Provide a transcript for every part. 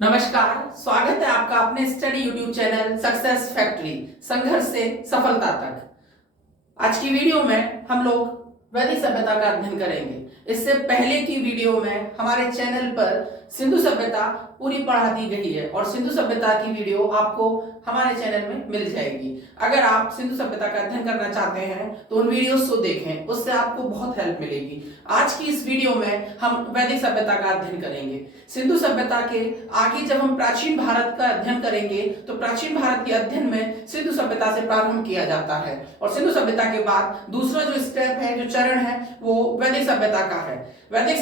नमस्कार, स्वागत है आपका अपने study YouTube channel success factory, संघर्ष से सफलता तक। आज की वीडियो में हम लोग वैदिक सभ्यता का अध्ययन करेंगे। इससे पहले की वीडियो में हमारे चैनल पर सिंधु सभ्यता पूरी पढ़ा दी गई है और सिंधु सभ्यता की वीडियो आपको हमारे चैनल में मिल जाएगी। अगर आप सिंधु सभ्यता का अध्ययन करना चाहते हैं तो उन वीडियोस को देखें, उससे आपको बहुत हेल्प मिलेगी। आज की इस वीडियो में हम वैदिक सभ्यता का अध्ययन करेंगे। सिंधु सभ्यता के आगे जब हम प्राचीन भारत का अध्ययन करेंगे तो प्राचीन भारत के अध्ययन में सिंधु सभ्यता से प्रारंभ किया जाता है और सिंधु सभ्यता के बाद दूसरा जो स्टेप है, जो चरण है, वो वैदिक सभ्यता का है। वैदिक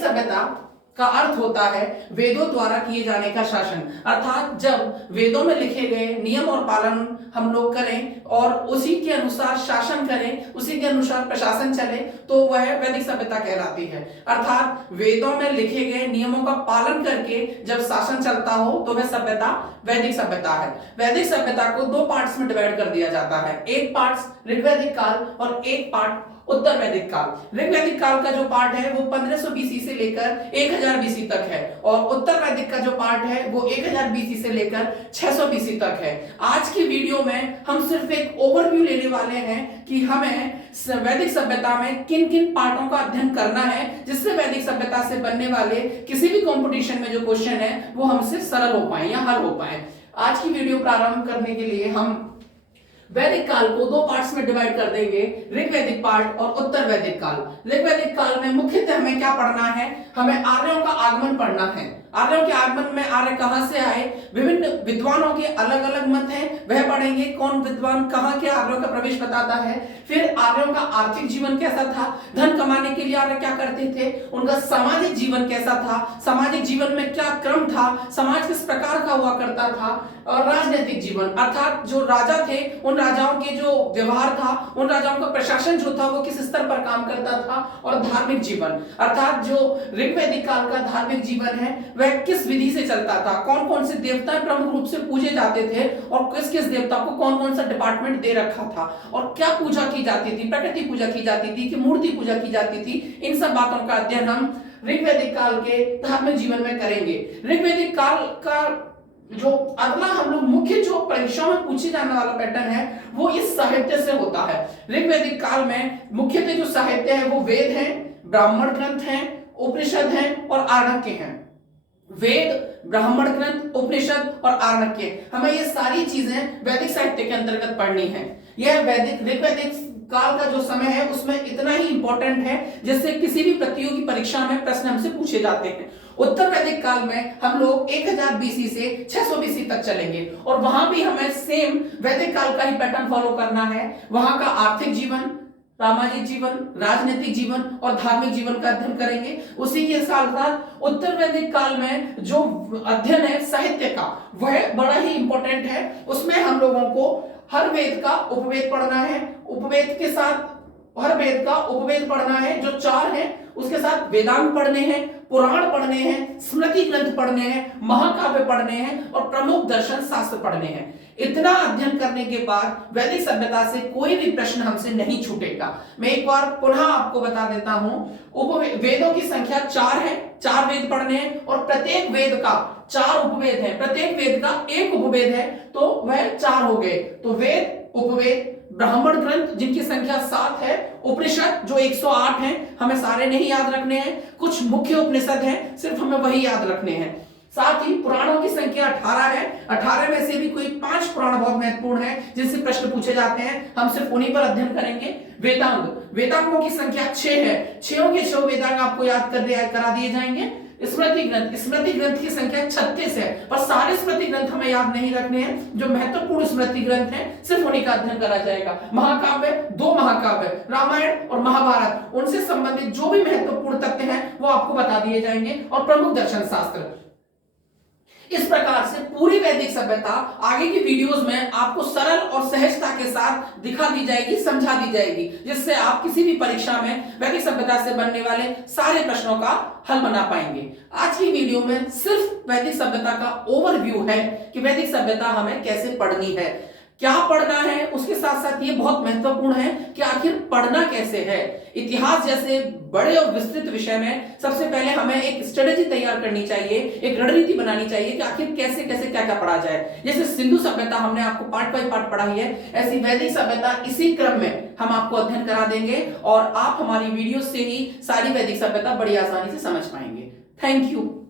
सभ्यता का अर्थ होता है वेदों द्वारा किए जाने का शासन, अर्थात जब वेदों में लिखे गए नियम और पालन हम लोग करें और उसी के अनुसार शासन करें, उसी के अनुसार प्रशासन चले, तो वह वैदिक सभ्यता कहलाती है। अर्थात वेदों में लिखे गए नियमों का पालन करके जब शासन चलता हो तो वह सभ्यता वैदिक सभ्यता है। वैदिक सभ्यता को दो पार्ट्स में डिवाइड कर दिया जाता है, एक पार्ट ऋग्वैदिक काल और एक पार्ट उत्तर वैदिक काल। ऋग्वैदिक काल का जो पार्ट है वो 1500 बीसी से लेकर 1000 बीसी तक है और उत्तर वैदिक का जो पार्ट है वो 1000 बीसी से लेकर 600 बीसी तक है। आज की वीडियो में हम सिर्फ एक ओवरव्यू लेने वाले हैं कि हमें वैदिक सभ्यता में किन किन पार्टों का अध्ययन करना है, जिससे वैदिक सभ्यता से बनने वाले किसी भी कंपटीशन में जो क्वेश्चन है वो हमसे सरल हो पाए या हल हो पाए। आज की वीडियो प्रारंभ करने के लिए हम वैदिक काल को दो पार्ट्स में डिवाइड कर देंगे, ऋग्वैदिक पार्ट और उत्तर वैदिक काल। ऋग्वैदिक काल में मुख्यतः हमें क्या पढ़ना है? हमें आर्यों का आगमन पढ़ना है। आर्यों के आगमन में आर्य कहां से आए, विभिन्न विद्वानों के अलग अलग मत हैं, वह पढ़ेंगे। कौन विद्वान कहां के आर्यों का प्रवेश बताता है। फिर आर्यों का आर्थिक जीवन कैसा था, धन कमाने के लिए आर्य क्या करते थे, उनका सामाजिक जीवन कैसा था, सामाजिक जीवन में क्या क्रम था, समाज किस प्रकार का हुआ करता था, और राजनीतिक जीवन अर्थात जो राजा थे उन राजाओं के जो व्यवहार था, उन राजाओं का प्रशासन जो था वो किस स्तर पर काम करता था, और धार्मिक जीवन अर्थात जो ऋग्वैदिक काल का धार्मिक जीवन है वह किस विधि से चलता था, कौन कौन से देवता प्रमुख रूप से पूजे जाते थे और किस किस देवता को कौन कौन सा डिपार्टमेंट दे रखा था, और क्या पूजा की जाती थी, प्रकृति पूजा की जाती थी कि मूर्ति पूजा की जाती थी। इन सब बातों का अध्ययन हम ऋग्वैदिक काल के धार्मिक जीवन में करेंगे। ऋग्वैदिक काल का जो अगला हम लोग मुख्य जो परीक्षाओं में पूछे जाने वाला पैटर्न है वो इस साहित्य से होता है। ऋग्वैदिक काल में मुख्यतः जो साहित्य है वो वेद हैं, ब्राह्मण ग्रंथ हैं, उपनिषद हैं और आर्णक्य हैं। वेद, ब्राह्मण ग्रंथ, उपनिषद और आर्णक्य, हमें ये सारी चीजें वैदिक साहित्य के अंतर्गत पढ़नी है। यह ऋग्वैदिक काल का जो समय है उसमें इतना ही इंपॉर्टेंट है जिससे किसी भी प्रतियोगी परीक्षा में प्रश्न हमसे पूछे जाते हैं। उत्तर वैदिक काल में हम लोग 1000 बीसी से 600 बीसी तक चलेंगे और वहां भी हमें सेम वैदिक काल का ही पैटर्न फॉलो करना है। वहां का आर्थिक जीवन, सामाजिक जीवन, राजनीतिक जीवन और धार्मिक जीवन का अध्ययन करेंगे। उसी के साथ साथ उत्तर वैदिक काल में जो अध्ययन है साहित्य का वह बड़ा ही इंपॉर्टेंट है। उसमें हम लोगों को हर वेद का उपवेद पढ़ना है, उपवेद के साथ हर वेद का उपवेद पढ़ना है जो 4 है, उसके साथ वेदांत पढ़ने हैं, पुराण पढ़ने हैं, स्मृति ग्रंथ पढ़ने हैं, महाकाव्य पढ़ने हैं और प्रमुख दर्शन शास्त्र पढ़ने हैं। इतना अध्ययन करने के बाद वैदिक सभ्यता से कोई भी प्रश्न हमसे नहीं छूटेगा। मैं एक बार पुनः आपको बता देता हूं, वेदों की संख्या 4 है, 4 वेद पढ़ने हैं और प्रत्येक वेद का 4 उपवेद है, प्रत्येक वेद का एक उपवेद है तो वह 4 हो गए। तो वेद, उपवेद, ब्राह्मण ग्रंथ जिनकी संख्या 7 है, उपनिषद जो 108 हैं, हमें सारे नहीं याद रखने हैं, कुछ मुख्य उपनिषद हैं सिर्फ हमें वही याद रखने हैं। साथ ही पुराणों की संख्या 18 है, 18 में से भी कोई 5 पुराण बहुत महत्वपूर्ण है जिनसे प्रश्न पूछे जाते हैं, हम सिर्फ उन्हीं पर अध्ययन करेंगे। वेदांगों की संख्या 6 है, 6 के 6 वेदांग आपको याद करा दिए जाएंगे। स्मृति ग्रंथ की संख्या 36 है, पर सारे स्मृति ग्रंथ हमें याद नहीं रखने हैं। जो महत्वपूर्ण स्मृति ग्रंथ हैं सिर्फ उन्हीं का अध्ययन करा जाएगा। महाकाव्य, 2 महाकाव्य, रामायण और महाभारत, उनसे संबंधित जो भी महत्वपूर्ण तथ्य हैं वो आपको बता दिए जाएंगे और प्रमुख दर्शन शास्त्र। इस प्रकार से पूरी वैदिक सभ्यता आगे की वीडियोस में आपको सरल और सहजता के साथ दिखा दी जाएगी, समझा दी जाएगी, जिससे आप किसी भी परीक्षा में वैदिक सभ्यता से बनने वाले सारे प्रश्नों का हल बना पाएंगे। आज की वीडियो में सिर्फ वैदिक सभ्यता का ओवरव्यू है कि वैदिक सभ्यता हमें कैसे पढ़नी है। क्या पढ़ना है, उसके साथ साथ ये बहुत महत्वपूर्ण है कि आखिर पढ़ना कैसे है। इतिहास जैसे बड़े और विस्तृत विषय में सबसे पहले हमें एक स्ट्रेटेजी तैयार करनी चाहिए, एक रणनीति बनानी चाहिए कि आखिर कैसे कैसे क्या क्या पढ़ा जाए। जैसे सिंधु सभ्यता हमने आपको पार्ट बाय पार्ट पढ़ाई है, ऐसी वैदिक सभ्यता इसी क्रम में हम आपको अध्ययन करा देंगे और आप हमारी वीडियो से ही सारी वैदिक सभ्यता बड़ी आसानी से समझ पाएंगे। Thank you.